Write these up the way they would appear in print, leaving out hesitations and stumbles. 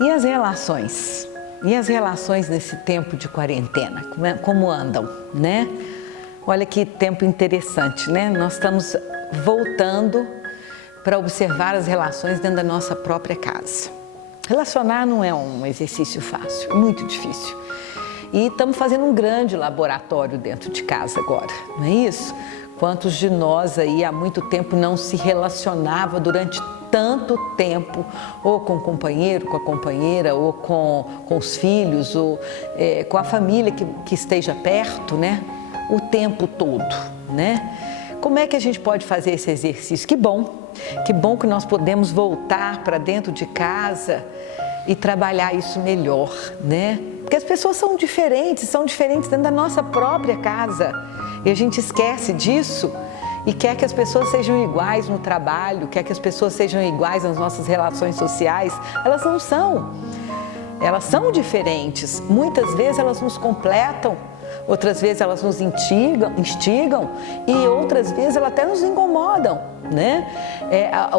E as relações? E as relações nesse tempo de quarentena? Como andam, né? Olha que tempo interessante, né? Nós estamos voltando para observar as relações dentro da nossa própria casa. Relacionar não é um exercício fácil, é muito difícil. E estamos fazendo um grande laboratório dentro de casa agora, não é isso? Quantos de nós aí há muito tempo não se relacionava durante tanto tempo, ou com o companheiro, com a companheira, ou com os filhos, ou com a família que esteja perto, né? O tempo todo, né? Como é que a gente pode fazer esse exercício? Que bom que nós podemos voltar para dentro de casa e trabalhar isso melhor, né? Porque as pessoas são diferentes dentro da nossa própria casa. E a gente esquece disso e quer que as pessoas sejam iguais no trabalho, quer que as pessoas sejam iguais nas nossas relações sociais. Elas não são. Elas são diferentes. Muitas vezes elas nos completam, outras vezes elas nos instigam e outras vezes elas até nos incomodam, né?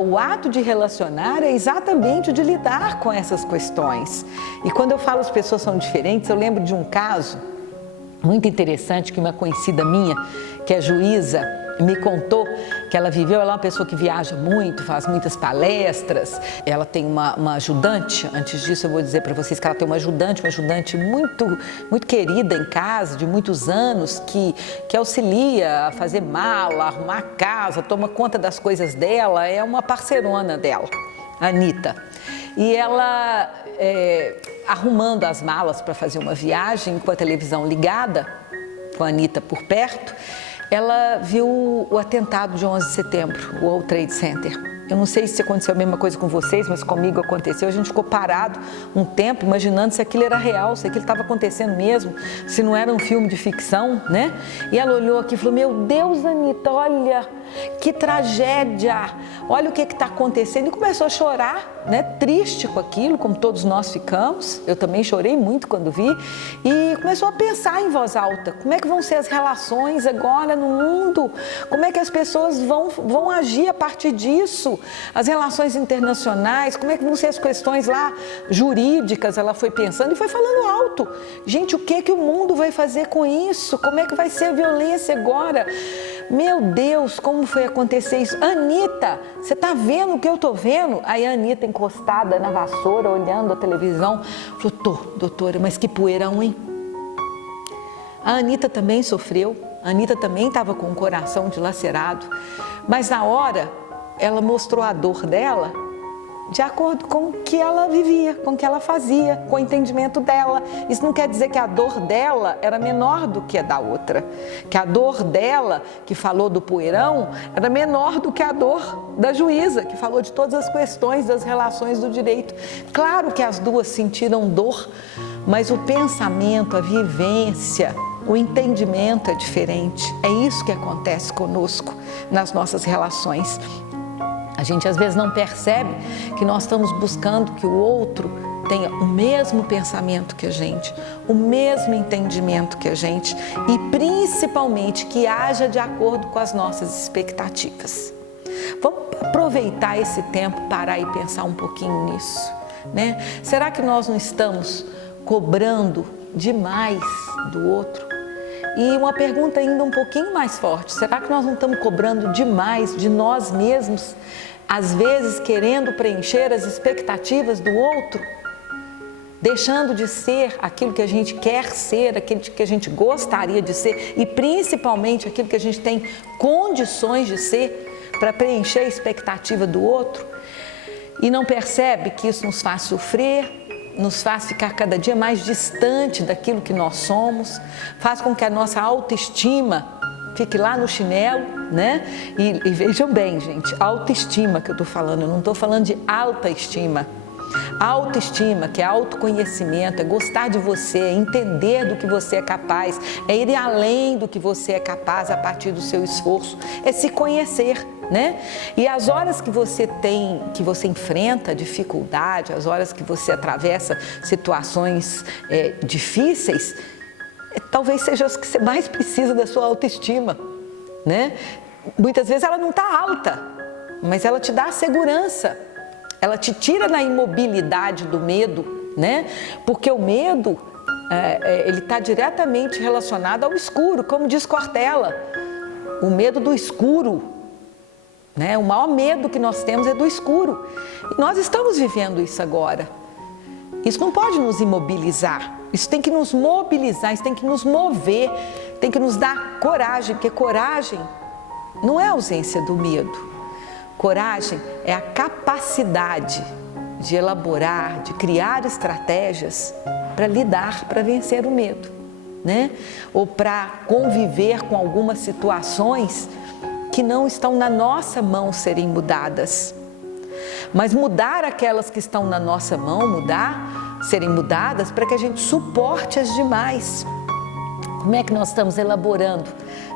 O ato de relacionar é exatamente o de lidar com essas questões. E quando eu falo as pessoas são diferentes, eu lembro de um caso muito interessante que uma conhecida minha, que é juíza, me contou que ela viveu. Ela é uma pessoa que viaja muito, faz muitas palestras. Ela tem uma ajudante. Antes disso eu vou dizer para vocês que ela tem uma ajudante muito, muito querida em casa, de muitos anos, que auxilia a fazer mala, arrumar a casa, toma conta das coisas dela. É uma parceirona dela, a Anitta. E ela, arrumando as malas para fazer uma viagem, com a televisão ligada, com a Anitta por perto, ela viu o atentado de 11 de setembro, o World Trade Center. Eu não sei se aconteceu a mesma coisa com vocês, mas comigo aconteceu. A gente ficou parado um tempo, imaginando se aquilo era real, se aquilo estava acontecendo mesmo, se não era um filme de ficção, né? E ela olhou aqui e falou: meu Deus, Anitta, olha que tragédia, olha o que está acontecendo. E começou a chorar, né? Triste com aquilo, como todos nós ficamos. Eu também chorei muito quando vi. E começou a pensar em voz alta: como é que vão ser as relações agora no mundo? Como é que as pessoas vão agir a partir disso? As relações internacionais, como é que vão ser as questões lá jurídicas? Ela foi pensando e foi falando alto. Gente, o que o mundo vai fazer com isso? Como é que vai ser a violência agora? Meu Deus, como foi acontecer isso? Anitta, você está vendo o que eu estou vendo? Aí a Anitta, encostada na vassoura, olhando a televisão, falou: tô, doutora, mas que poeirão, hein? A Anitta também sofreu, a Anitta também estava com o coração dilacerado, mas na hora ela mostrou a dor dela de acordo com o que ela vivia, com o que ela fazia, com o entendimento dela. Isso não quer dizer que a dor dela era menor do que a da outra, que a dor dela, que falou do poeirão, era menor do que a dor da juíza, que falou de todas as questões das relações do direito. Claro que as duas sentiram dor, mas o pensamento, a vivência, o entendimento é diferente. É isso que acontece conosco nas nossas relações. A gente às vezes não percebe que nós estamos buscando que o outro tenha o mesmo pensamento que a gente, o mesmo entendimento que a gente e principalmente que haja de acordo com as nossas expectativas. Vamos aproveitar esse tempo, parar e pensar um pouquinho nisso, né? Será que nós não estamos cobrando demais do outro? E uma pergunta ainda um pouquinho mais forte: será que nós não estamos cobrando demais de nós mesmos, às vezes querendo preencher as expectativas do outro, deixando de ser aquilo que a gente quer ser, aquilo que a gente gostaria de ser e principalmente aquilo que a gente tem condições de ser para preencher a expectativa do outro? E não percebe que isso nos faz sofrer, nos faz ficar cada dia mais distante daquilo que nós somos, faz com que a nossa autoestima fique lá no chinelo, né? E vejam bem, gente, autoestima que eu estou falando, eu não estou falando de alta estima. Autoestima, que é autoconhecimento, é gostar de você, é entender do que você é capaz, é ir além do que você é capaz a partir do seu esforço, é se conhecer, né? E as horas que você enfrenta dificuldade, as horas que você atravessa situações difíceis, talvez seja as que você mais precisa da sua autoestima, né? Muitas vezes ela não está alta, mas ela te dá a segurança ela te tira da imobilidade do medo, né? Porque o medo, ele está diretamente relacionado ao escuro, como diz Cortella, o medo do escuro, né? O maior medo que nós temos é do escuro. E nós estamos vivendo isso agora. Isso não pode nos imobilizar, isso tem que nos mobilizar, isso tem que nos mover, tem que nos dar coragem, porque coragem não é ausência do medo. Coragem é a capacidade de elaborar, de criar estratégias para lidar, para vencer o medo, né? Ou para conviver com algumas situações que não estão na nossa mão serem mudadas. Mas mudar aquelas que estão na nossa mão, serem mudadas para que a gente suporte as demais. Como é que nós estamos elaborando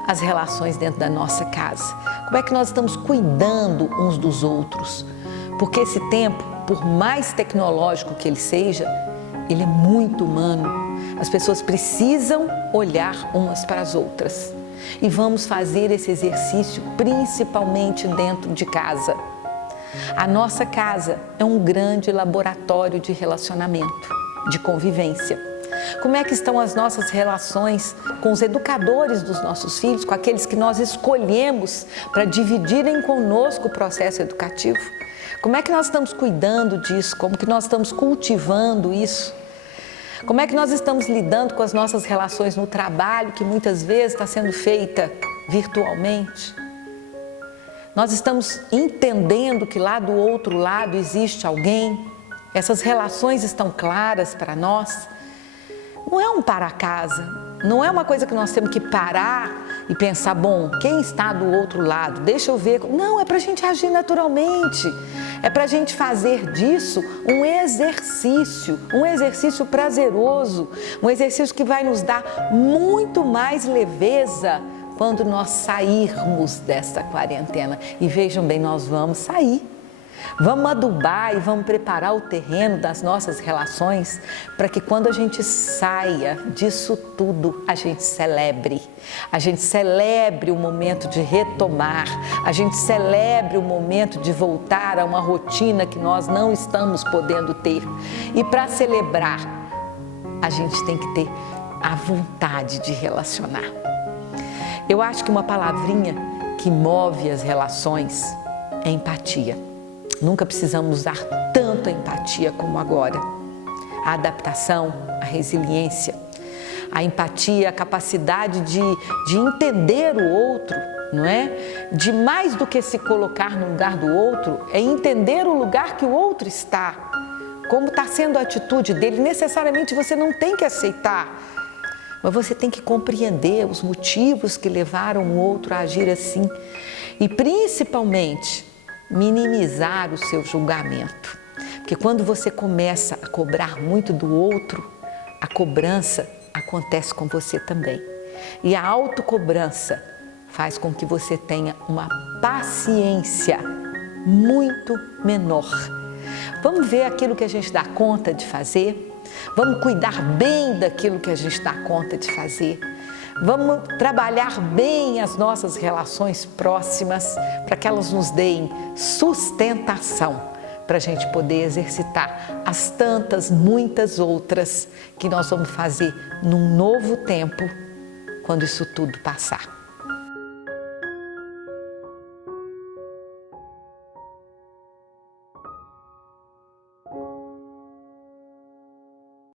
as relações dentro da nossa casa? Como é que nós estamos cuidando uns dos outros? Porque esse tempo, por mais tecnológico que ele seja, ele é muito humano. As pessoas precisam olhar umas para as outras. E vamos fazer esse exercício principalmente dentro de casa. A nossa casa é um grande laboratório de relacionamento, de convivência. Como é que estão as nossas relações com os educadores dos nossos filhos, com aqueles que nós escolhemos para dividirem conosco o processo educativo? Como é que nós estamos cuidando disso? Como que nós estamos cultivando isso? Como é que nós estamos lidando com as nossas relações no trabalho, que muitas vezes está sendo feita virtualmente? Nós estamos entendendo que lá do outro lado existe alguém? Essas relações estão claras para nós? Não é um para casa, não é uma coisa que nós temos que parar e pensar, bom, quem está do outro lado? Deixa eu ver. Não, é para a gente agir naturalmente. É para a gente fazer disso um exercício prazeroso, um exercício que vai nos dar muito mais leveza quando nós sairmos dessa quarentena. E vejam bem, nós vamos sair. Vamos adubar e vamos preparar o terreno das nossas relações para que quando a gente saia disso tudo, a gente celebre. A gente celebre o momento de retomar, a gente celebre o momento de voltar a uma rotina que nós não estamos podendo ter. E para celebrar, a gente tem que ter a vontade de relacionar. Eu acho que uma palavrinha que move as relações é empatia. Nunca precisamos usar tanto a empatia como agora. A adaptação, a resiliência, a empatia, a capacidade de entender o outro, não é? De mais do que se colocar no lugar do outro, é entender o lugar que o outro está, como está sendo a atitude dele. Necessariamente você não tem que aceitar, mas você tem que compreender os motivos que levaram o outro a agir assim e principalmente minimizar o seu julgamento. Porque quando você começa a cobrar muito do outro, a cobrança acontece com você também. E a autocobrança faz com que você tenha uma paciência muito menor. Vamos ver aquilo que a gente dá conta de fazer? Vamos cuidar bem daquilo que a gente dá conta de fazer? Vamos trabalhar bem as nossas relações próximas para que elas nos deem sustentação para a gente poder exercitar as tantas, muitas outras que nós vamos fazer num novo tempo quando isso tudo passar.